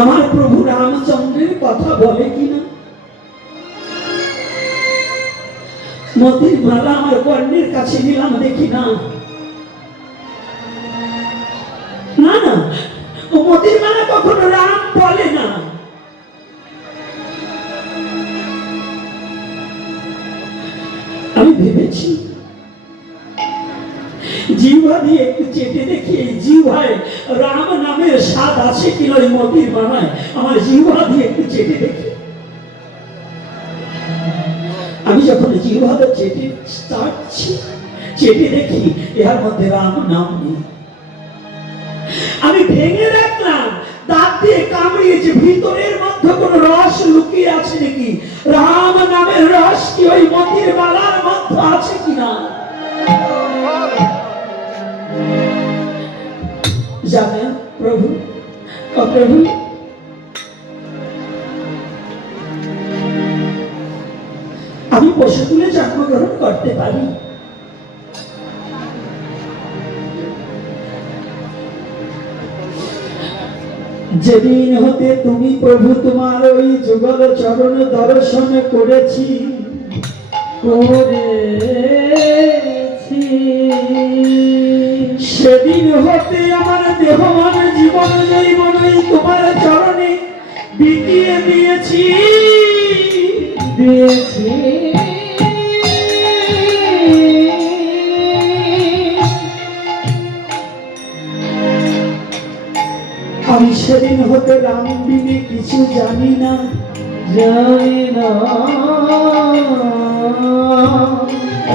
আমার প্রভু রামচন্দ্রের কথা বলে কিনা। মতির মালা আমার কর্ণের কাছে নিলাম, দেখি না, না না, ও মতির মালা কখনো রাম বলে না। আমি ভেবেছি জিহ্বা দিয়ে একটু চেটে দেখি এই জিহ্বায় রাম নামের স্বাদ আছে কিনা। ওই মতির মালায় আমার জিহ্বা দিয়ে একটু চেটে দেখি। আমি যখন জিহ্বাটা চেটে চাটছি, চেটে দেখি এর মধ্যে রাম নাম নেই। আমি ভেঙে দেখলাম, দাঁত দিয়ে কামড়িয়েছে, ভিতরের মধ্যে কোন রস লুকিয়ে আছে নাকি, রাম নামের রস কি ওই মতির মালার মধ্যে আছে কিনা। জানেন প্রভু, প্রভু আমি পশুকুলে জন্মগ্রহণ করতে পারি? যেদিন হতে তুমি প্রভু তোমার ওই যুগল চরণ দর্শন করেছি সেদিন হতে আমার দেহ মান জীবন জৈবন ওই তোমার চরণে বিকিয়ে দিয়েছি আমি সেদিন হতে রাম বিনে কিছু জানি না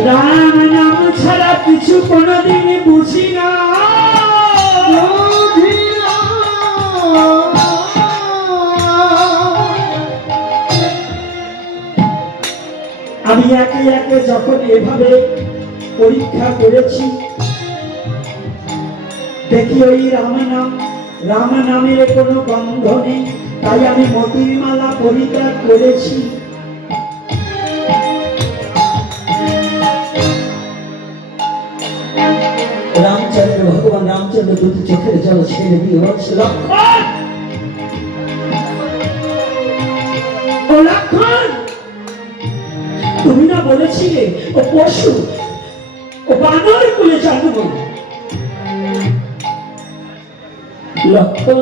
রাম নাম ছাড়া কিছু কোনোদিন বুঝি না আমি একে একে যখন এভাবে পরীক্ষা করেছি দেখি ওই রাম নামের কোনো গন্ধ নেই, তাই আমি মতির মালা পরিত্যাগ করেছি। রামচন্দ্র ভগবান রামচন্দ্র দুটি চোখের জল ছেড়ে দিয়ে বলছে লক্ষণ ও লক্ষণ তুমি না বলেছিলে ও পশু ও বানর কুলে জন্ম লক্ষণ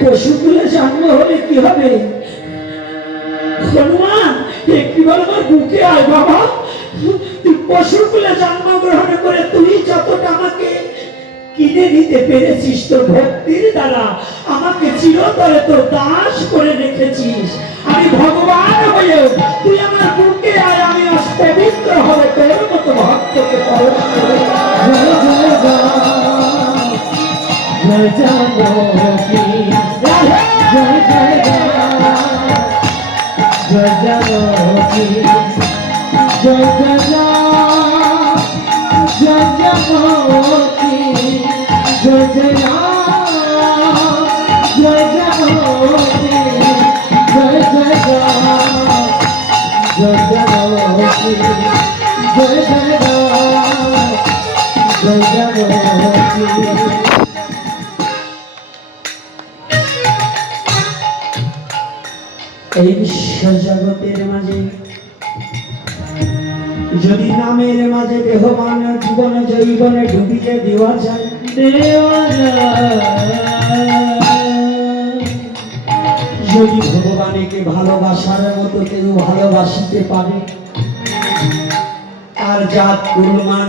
পশুকুলে জন্ম হলে কি হবে? হনুমান একটিবার আমার বুকে আয় বাবা, তুই পশুকুলে জন্মগ্রহণ করে তুই যতটা আমাকে কিনে নিতে পেরেছিস তোর ভক্তির দ্বারা, আমাকে চিরতরে তোর দাস করে রেখেছিস। আমি ভগবান হয়েও তুই আমার বুকে আয়, আমি আজ পবিত্র হবে তোর মতো ভক্তকে পালন করে। জয় জানকী জয় জয় জয় জানকী জয় জয় জয় জানকী জয় জয় জয় জানকী জয় জয় জয় জানকী জয় জয় জানকী। এই বিশ্ব জগতের মাঝে যদি নামের মাঝে দেহমান জীবন জৈবনে ডুবিয়ে দেওয়া যায়, যদি ভগবানকে ভালোবাসার মতো কেউ ভালোবাসিতে পারে, আর জাত কুলমান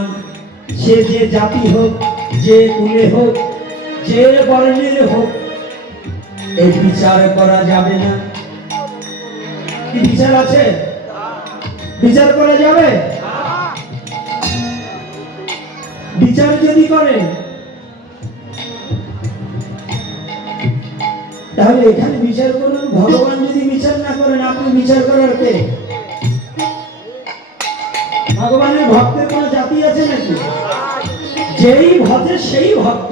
সে যে জাতি হোক, যে কুলে হোক, যে বর্ণের হোক, এই বিচার করা যাবে না। কি বিচার আছে? বিচার করা যাবে? বিচার যদি করে তাহলে এখানে বিচার করুন। ভগবান যদি বিচার না করেন আপনি বিচার করার কে? ভগবানের ভক্তের কোন জাতি আছে নাকি? যেই ভজে সেই ভক্ত,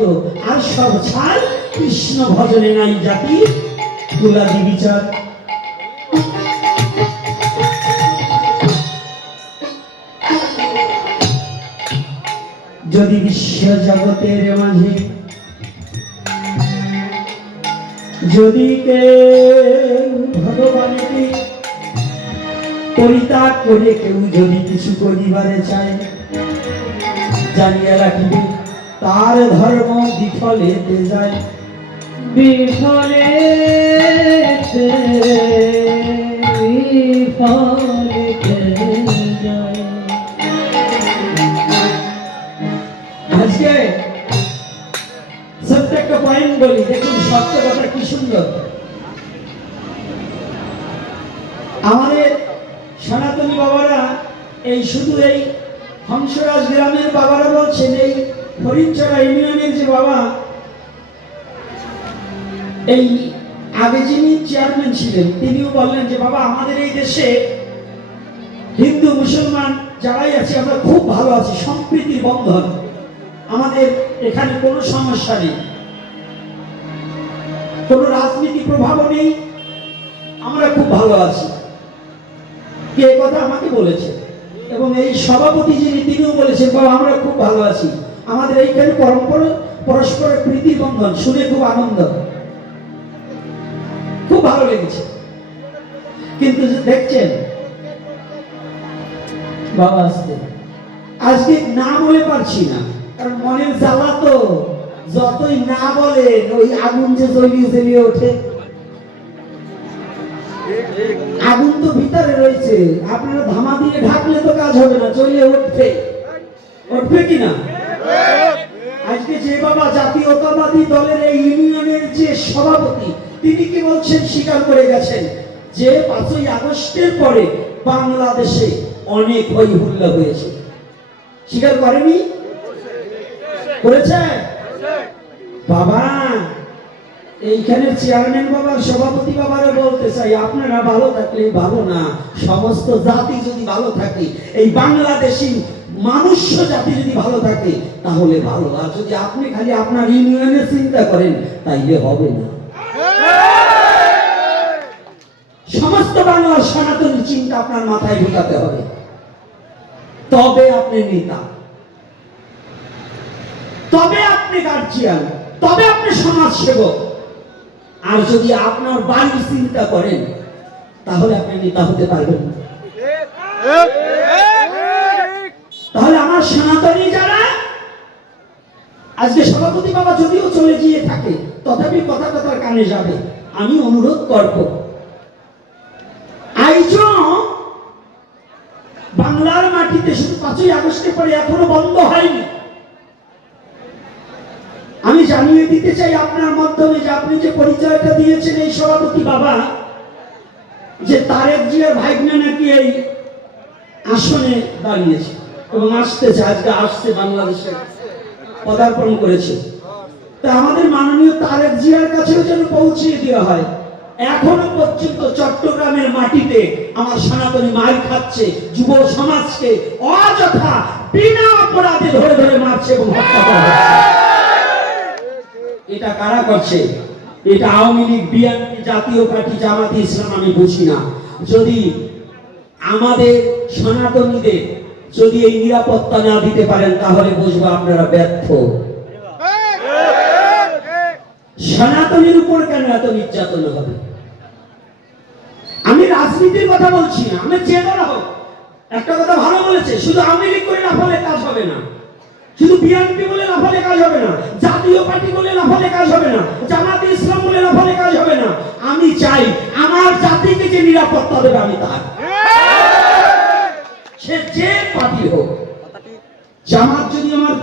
আর সব ছাড় কৃষ্ণ ভজনে নাই জাতি তুলাদি বিচার। যদি বিশ্ব জগতের মাঝে যদি কেউ ভগবানকে পরিত্যাগ করে কেউ যদি কিছু করিবারে চায়, জানিয়া রাখিবে তার ধর্ম বিফলেতে যায়। বিফলেতে যায়। আজকে সত্য একটা পয়েন্ট বলি, দেখুন সত্য কথা কি সুন্দর। আমাদের সনাতনী বাবারা এই শুধু এই হংসরাজ গ্রামের বাবারা বলছেন, এই হরিণচড়া ইউনিয়নের যে বাবা, এই আগে যিনি চেয়ারম্যান ছিলেন তিনিও বললেন যে বাবা আমাদের এই দেশে হিন্দু মুসলমান যারাই আছে আমরা খুব ভালো আছি, সম্প্রীতির বন্ধন। আমাদের এখানে কোনো সমস্যা নেই, কোনো রাজনীতি প্রভাবও নেই, আমরা খুব ভালো আছি। কে কথা আমাকে বলেছে, এবং এই সভাপতি যিনি তিনিও বলেছেন বাবা আমরা খুব ভালো আছি, আমাদের এইখানে পরম্পরা পরস্পরের প্রীতি বন্ধন, শুনে খুব আনন্দ, খুব ভালো লেগেছে। কিন্তু দেখছেন বাবা আজকে না বলে পারছি না, কারণ মনের জ্বালা তো যতই না বলেন ওই আগুন যে জ্বলিয়ে ওঠে, আগুন তো ভিতরে রয়েছে, আপনারা ধামা দিয়ে ঢাকলে তো কাজ হবে না, জ্বলিয়ে উঠবে, উঠবে কিনা? আজকে যে বাবা জাতীয়তাবাদী দলের এই ইউনিয়নের যে সভাপতি, তিনি কি বলছেন, স্বীকার করে গেছেন যে 5ই আগস্টের পরে বাংলাদেশে অনেক হই হুল্লা হয়েছে। স্বীকার করেনি? করেছে বাবা। এইখানে চেয়ারম্যান বাবার সভাপতি বাবারও বলতে চাই, আপনারা ভালো থাকলে ভালো না, সমস্ত জাতি যদি ভালো থাকে, এই বাংলাদেশি মানুষ জাতি যদি ভালো থাকে তাহলে ভালো, আর যদি আপনি খালি আপনার ইউনিয়নের চিন্তা করেন তাইলে হবে না। সমস্ত বাংলার সনাতনী চিন্তা আপনার মাথায় ঢুকাতে হবে, তবে আপনি নেতা, তবে আপনি গার্জিয়ান, তবে আপনি সমাজ সেবক। আর যদি আপনার বাড়ির চিন্তা করেন তাহলে আপনি নেতা হতে পারবেন না। তাহলে আমার সনাতনী যারা আজকে সভাপতি বাবা যদিও চলে গিয়ে থাকে, তথাপি কথা কথার কানে যাবে, আমি অনুরোধ করব আইজো বাংলার মাটিতে শুধু 5ই আগস্টের পরে এখনো বন্ধ হয়নি। আমি জানিয়ে দিতে চাই আপনার মাধ্যমে যে আপনি যে পরিচয়টা দিয়েছেন এই সভাপতি বাবা, যে তারেক জিয়ার ভাইগনা নাকি এই আসনে দাঁড়িয়েছে এবং আসতেছে, আজকে আসছে, বাংলাদেশে পদার্পণ করেছে। তা আমাদের মাননীয় তারেক জিয়ার কাছেও যেন পৌঁছিয়ে দেওয়া হয়, এখনো পর্যন্ত চট্টগ্রামের মাটিতে আমার সনাতনী মার খাচ্ছে, যুব সমাজকে অযথা বিনা অপরাধে ধরে ধরে মারছে এবং হত্যা করা হচ্ছে। এটা কারা করছে? এটা আওয়ামী লীগ, বিএনপি, জাতীয় পার্টি, জামাতে ইসলাম, আমি বুঝি না। যদি আমাদের সনাতনীদের যদি এই নিরাপত্তা না দিতে পারেন তাহলে বুঝবো আপনারা ব্যর্থ। সনাতনীর উপর কেন এত নির্যাতন হবে? আমি রাজনীতির কথা বলছি না, আমি যে দল হোক। একটা কথা ভালো বলেছে, শুধু আওয়ামী লীগ করে লাফালে কাজ হবে না, শুধু বিএনপি বলে লাফালে কাজ হবে না, জাতীয় পার্টি বলে লাফালে কাজ হবে না, জামাতে ইসলাম বলে লাফালে কাজ হবে না। আমি চাই আমার জাতিকে যে নিরাপত্তা দেবে আমি তার, সে যে পার্টি হোক। জামাত যদি আমার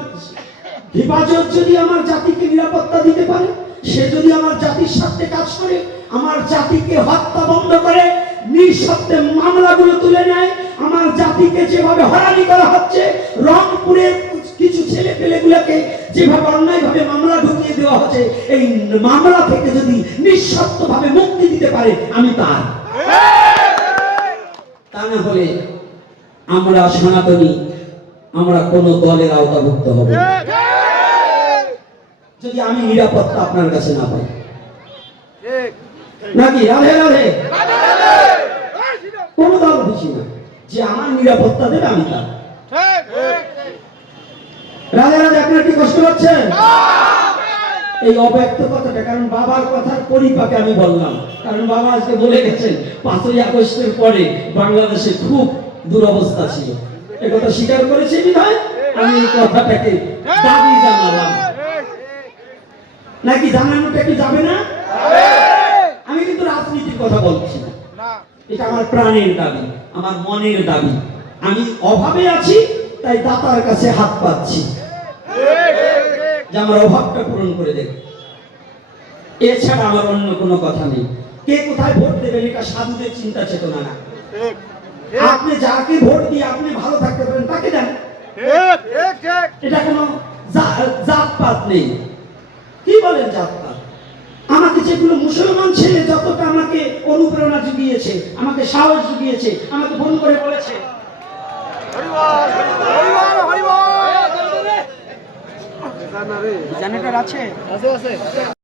হেফাজত যদি আমার জাতিকে নিরাপত্তা দিতে পারে, সে যদি আমার জাতির সাথে কাজ করে, আমার জাতিকে হত্যা বন্ধ করে, নিঃশব্দে মামলাগুলো তুলে নেয়, আমার জাতিকে যেভাবে হয়রানি করা হচ্ছে, রংপুরের কিছু ছেলে পেলেগুলোকে যেভাবে অন্যায়ভাবে মামলা ঢুকিয়ে দেওয়া হচ্ছে, এই মামলা থেকে যদি নিঃশর্তভাবে মুক্তি দিতে পারে আমি তার। তা না হলে আমরা সনাতনী, আমরা কোন দলের আওতাভুক্ত হব যদি আমি নিরাপত্তা আপনার কাছে না পাই। নাকি? রাধে রাধে। কোন দল বুঝি না যে আমার নিরাপত্তা দেবে আমি তার। রাধে রাধে। আপনার কি কষ্ট হচ্ছে? এই অব্যক্ত কথাটা, কারণ বাবার কথার পরিপাকে আমি বললাম, কারণ বাবা আজকে বলে গেছেন 5ই আগস্টের পরে বাংলাদেশে খুব দুরবস্থা ছিল, এই কথা স্বীকার করেছে বিধায় আমি এই কথাটাকে দাবি জানালাম। নাকি জানানোটা কি যাবে না? আমি কিন্তু রাজনীতির কথা বলছি না, এটা আমার প্রাণের দাবি, আমার মনের দাবি। আমি অভাবে আছি তাই দাতার কাছে হাত পাচ্ছি যে আমার অভাবটা পূরণ করে দেবে, এছাড়া আমার অন্য কোনো কথা নেই। কে কোথায় ভোট দেবেন এটা সাধুদের চিন্তা চেতনা না। আপনি যাকে ভোট দিয়ে আপনি ভালো থাকতে পারেন তাকে দেন, এটা কোনো জাতপাত নেই। কি বলেন জাতপাত? আমাকে যেগুলো মুসলমান ছেলে যতটা আমাকে অনুপ্রেরণা জুগিয়েছে, আমাকে সাহস জুগিয়েছে, আমাকে ফোন করে বলেছে জেনারেটর আছে?